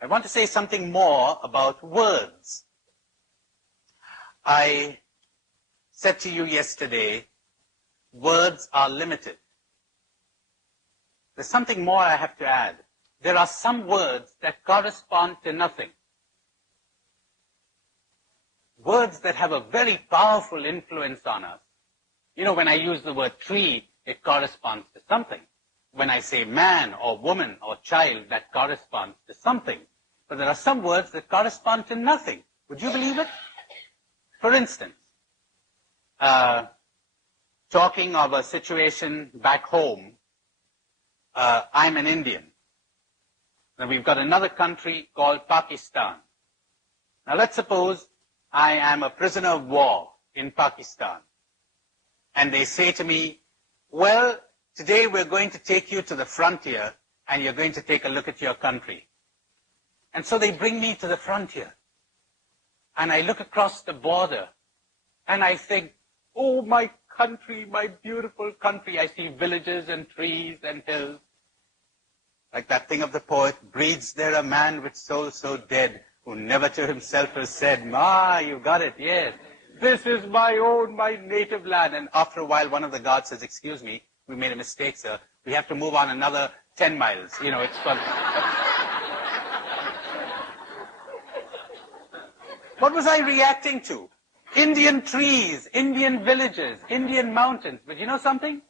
I want to say something more about words. I said to you yesterday, words are limited. There's something more I have to add. There are some words that correspond to nothing. Words that have a very powerful influence on us. You know, when I use the word tree, it corresponds to something. When I say man or woman or child, that corresponds to something. But there are some words that correspond to nothing. Would you believe it? For instance, talking of a situation back home, I'm an Indian. Now we've got another country called Pakistan. Now let's suppose I am a prisoner of war in Pakistan. And they say to me, well, today we're going to take you to the frontier and you're going to take a look at your country. And so they bring me to the frontier. And I look across the border and I think, oh, my country, my beautiful country. I see villages and trees and hills. Like that thing of the poet, breathes there a man with soul so dead, who never to himself has said, Ma, you got it, yes. This is my own, my native land. And after a while, one of the guards says, excuse me, we made a mistake, sir. We have to move on another 10 miles. You know, it's fun. What was I reacting to? Indian trees, Indian villages, Indian mountains. But you know something?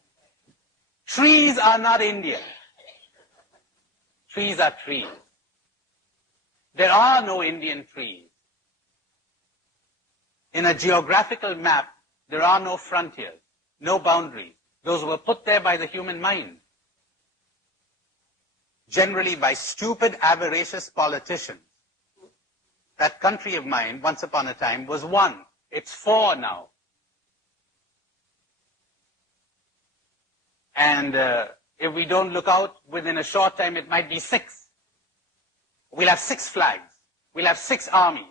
Trees are not Indian. Trees are trees. There are no Indian trees. In a geographical map, there are no frontiers, no boundaries. Those were put there by the human mind. Generally by stupid, avaricious politicians. That country of mine, once upon a time, was 1. It's 4 now. And if we don't look out, within a short time, it might be 6. We'll have 6 flags. We'll have 6 armies.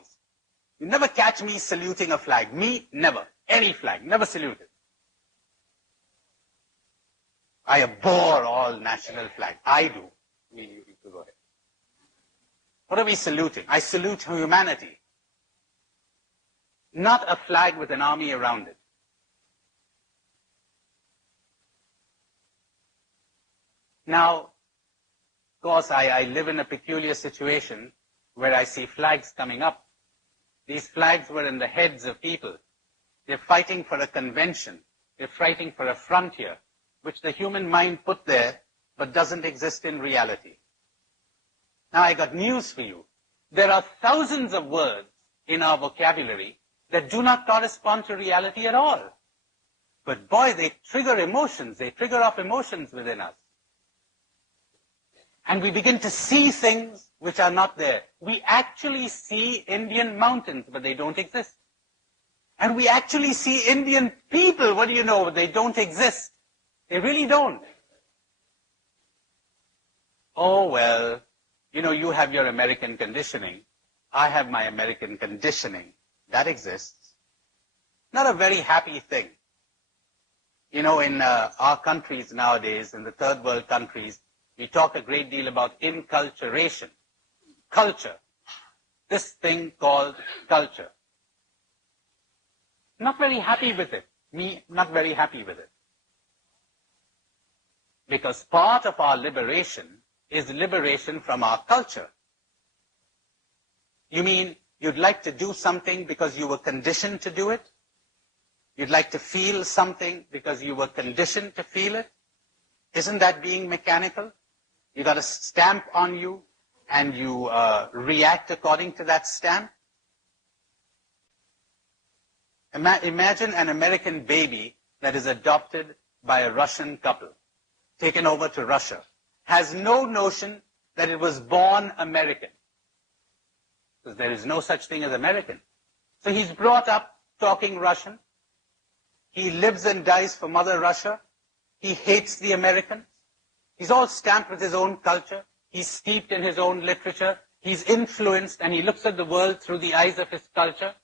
You never catch me saluting a flag. Me, never. Any flag, never salute it. I abhor all national flags. I do. You go ahead. What are we saluting? I salute humanity. Not a flag with an army around it. Now, of course, I live in a peculiar situation where I see flags coming up. These flags were in the heads of people. They're fighting for a convention. They're fighting for a frontier, which the human mind put there, but doesn't exist in reality. Now, I got news for you. There are thousands of words in our vocabulary that do not correspond to reality at all. But boy, they trigger emotions. They trigger off emotions within us. And we begin to see things which are not there. We actually see Indian mountains, but they don't exist. And we actually see Indian people, what do you know, they don't exist. They really don't. Oh, well, you know, you have your American conditioning. I have my American conditioning. That exists. Not a very happy thing. You know, in our countries nowadays, in the third world countries, we talk a great deal about inculturation. Culture. This thing called culture. Not very happy with it. Me, not very happy with it. Because part of our liberation is liberation from our culture. You mean you'd like to do something because you were conditioned to do it? You'd like to feel something because you were conditioned to feel it? Isn't that being mechanical? You got a stamp on you and you react according to that stamp? Imagine an American baby that is adopted by a Russian couple, taken over to Russia, has no notion that it was born American. Because there is no such thing as American. So he's brought up talking Russian. He lives and dies for Mother Russia. He hates the Americans. He's all stamped with his own culture. He's steeped in his own literature. He's influenced and he looks at the world through the eyes of his culture.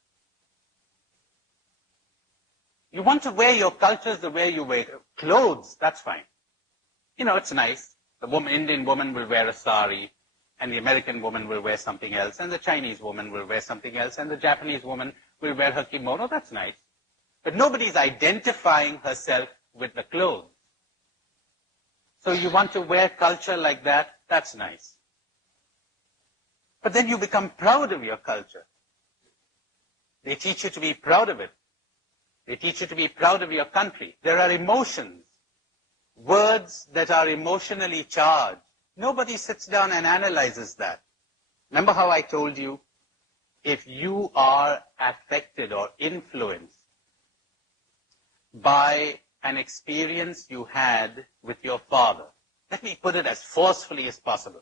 You want to wear your cultures the way you wear clothes, that's fine. You know, it's nice. The Indian woman will wear a sari and the American woman will wear something else, and the Chinese woman will wear something else, and the Japanese woman will wear her kimono. That's nice. But nobody's identifying herself with the clothes. So you want to wear culture like that? That's nice. But then you become proud of your culture. They teach you to be proud of it. They teach you to be proud of your country. There are emotions, words that are emotionally charged. Nobody sits down and analyzes that. Remember how I told you, if you are affected or influenced by an experience you had with your father, let me put it as forcefully as possible.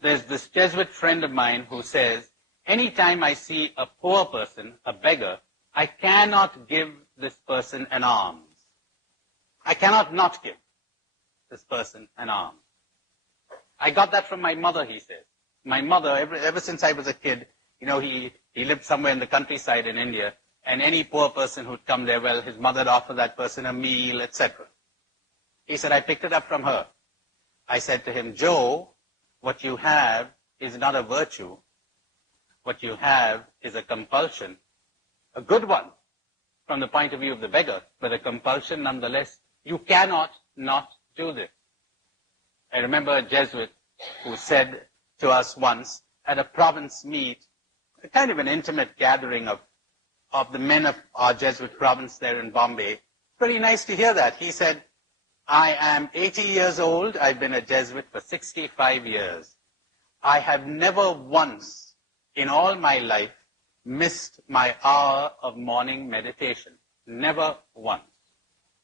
There's this Jesuit friend of mine who says, anytime I see a poor person, a beggar, I cannot give this person an alms. I cannot not give this person an alms. I got that from my mother, he says. My mother, ever since I was a kid, he lived somewhere in the countryside in India, and any poor person who'd come there, well, his mother would offer that person a meal, etc. He said, I picked it up from her. I said to him, Joe, what you have is not a virtue. What you have is a compulsion, a good one from the point of view of the beggar, but a compulsion nonetheless. You cannot not do this. I remember a Jesuit who said to us once at a province meet, a kind of an intimate gathering of the men of our Jesuit province there in Bombay. Very nice to hear that. He said, I am 80 years old. I've been a Jesuit for 65 years. I have never once in all my life missed my hour of morning meditation. Never once.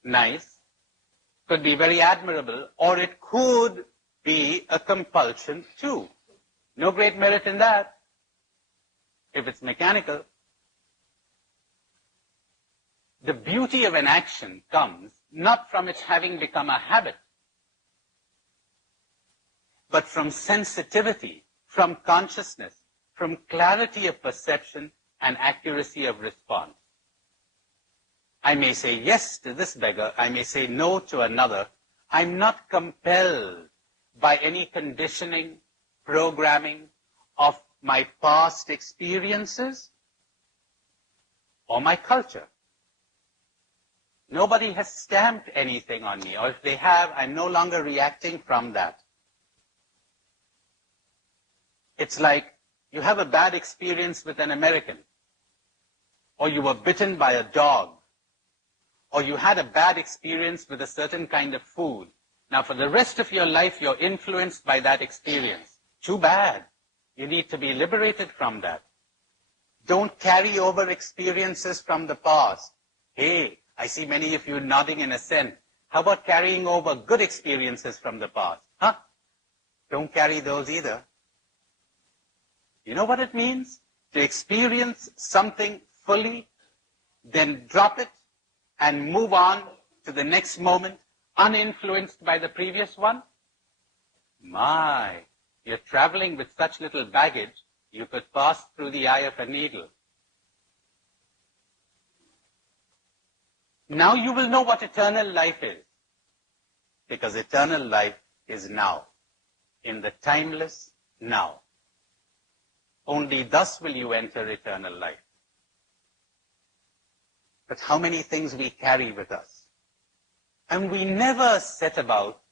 Nice. Could be very admirable, or it could be a compulsion too. No great merit in that, if it's mechanical. The beauty of an action comes not from its having become a habit, but from sensitivity, from consciousness, from clarity of perception and accuracy of response. I may say yes to this beggar, I may say no to another. I'm not compelled by any conditioning, programming of my past experiences or my culture. Nobody has stamped anything on me, or if they have, I'm no longer reacting from that. It's like you have a bad experience with an American, or you were bitten by a dog, or you had a bad experience with a certain kind of food. Now, for the rest of your life, you're influenced by that experience. Too bad. You need to be liberated from that. Don't carry over experiences from the past. Hey, I see many of you nodding in assent. How about carrying over good experiences from the past? Huh? Don't carry those either. You know what it means? To experience something fully, then drop it, and move on to the next moment, uninfluenced by the previous one? My, you're traveling with such little baggage, you could pass through the eye of a needle. Now you will know what eternal life is, because eternal life is now, in the timeless now. Only thus will you enter eternal life. But how many things we carry with us. And we never set about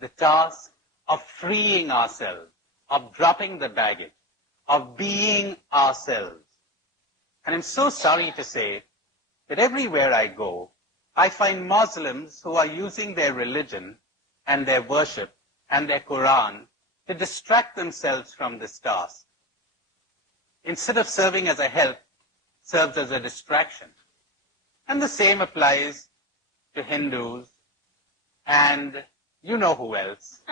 the task of freeing ourselves, of dropping the baggage, of being ourselves. And I'm so sorry to say that everywhere I go, I find Muslims who are using their religion and their worship and their Quran to distract themselves from this task. Instead of serving as a help, serves as a distraction. And the same applies to Hindus and you know who else.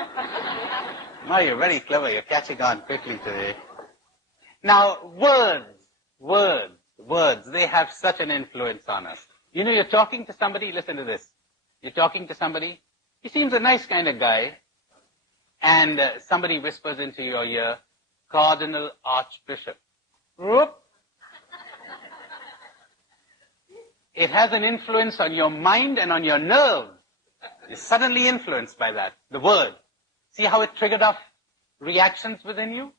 Now you're very clever. You're catching on quickly today. Now, words, they have such an influence on us. You know, you're talking to somebody, listen to this. You're talking to somebody, he seems a nice kind of guy, and somebody whispers into your ear, Cardinal Archbishop. Whoop. It has an influence on your mind and on your nerves. You're suddenly influenced by that, the word. See how it triggered off reactions within you?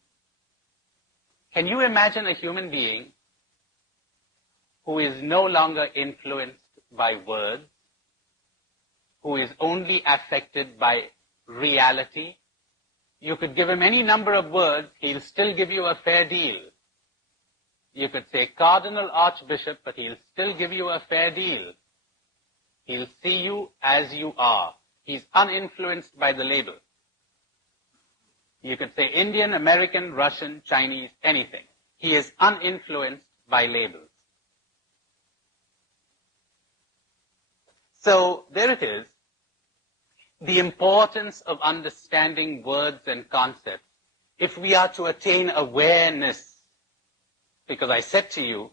Can you imagine a human being who is no longer influenced by words, who is only affected by reality? You could give him any number of words, he'll still give you a fair deal. You could say Cardinal Archbishop, but he'll still give you a fair deal. He'll see you as you are. He's uninfluenced by the label. You could say Indian, American, Russian, Chinese, anything. He is uninfluenced by labels. So there it is. The importance of understanding words and concepts. If we are to attain awareness, because I said to you,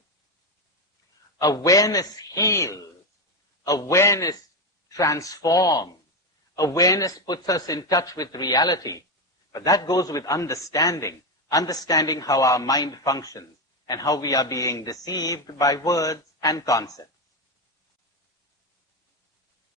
awareness heals, awareness transforms, awareness puts us in touch with reality. But that goes with understanding how our mind functions and how we are being deceived by words and concepts.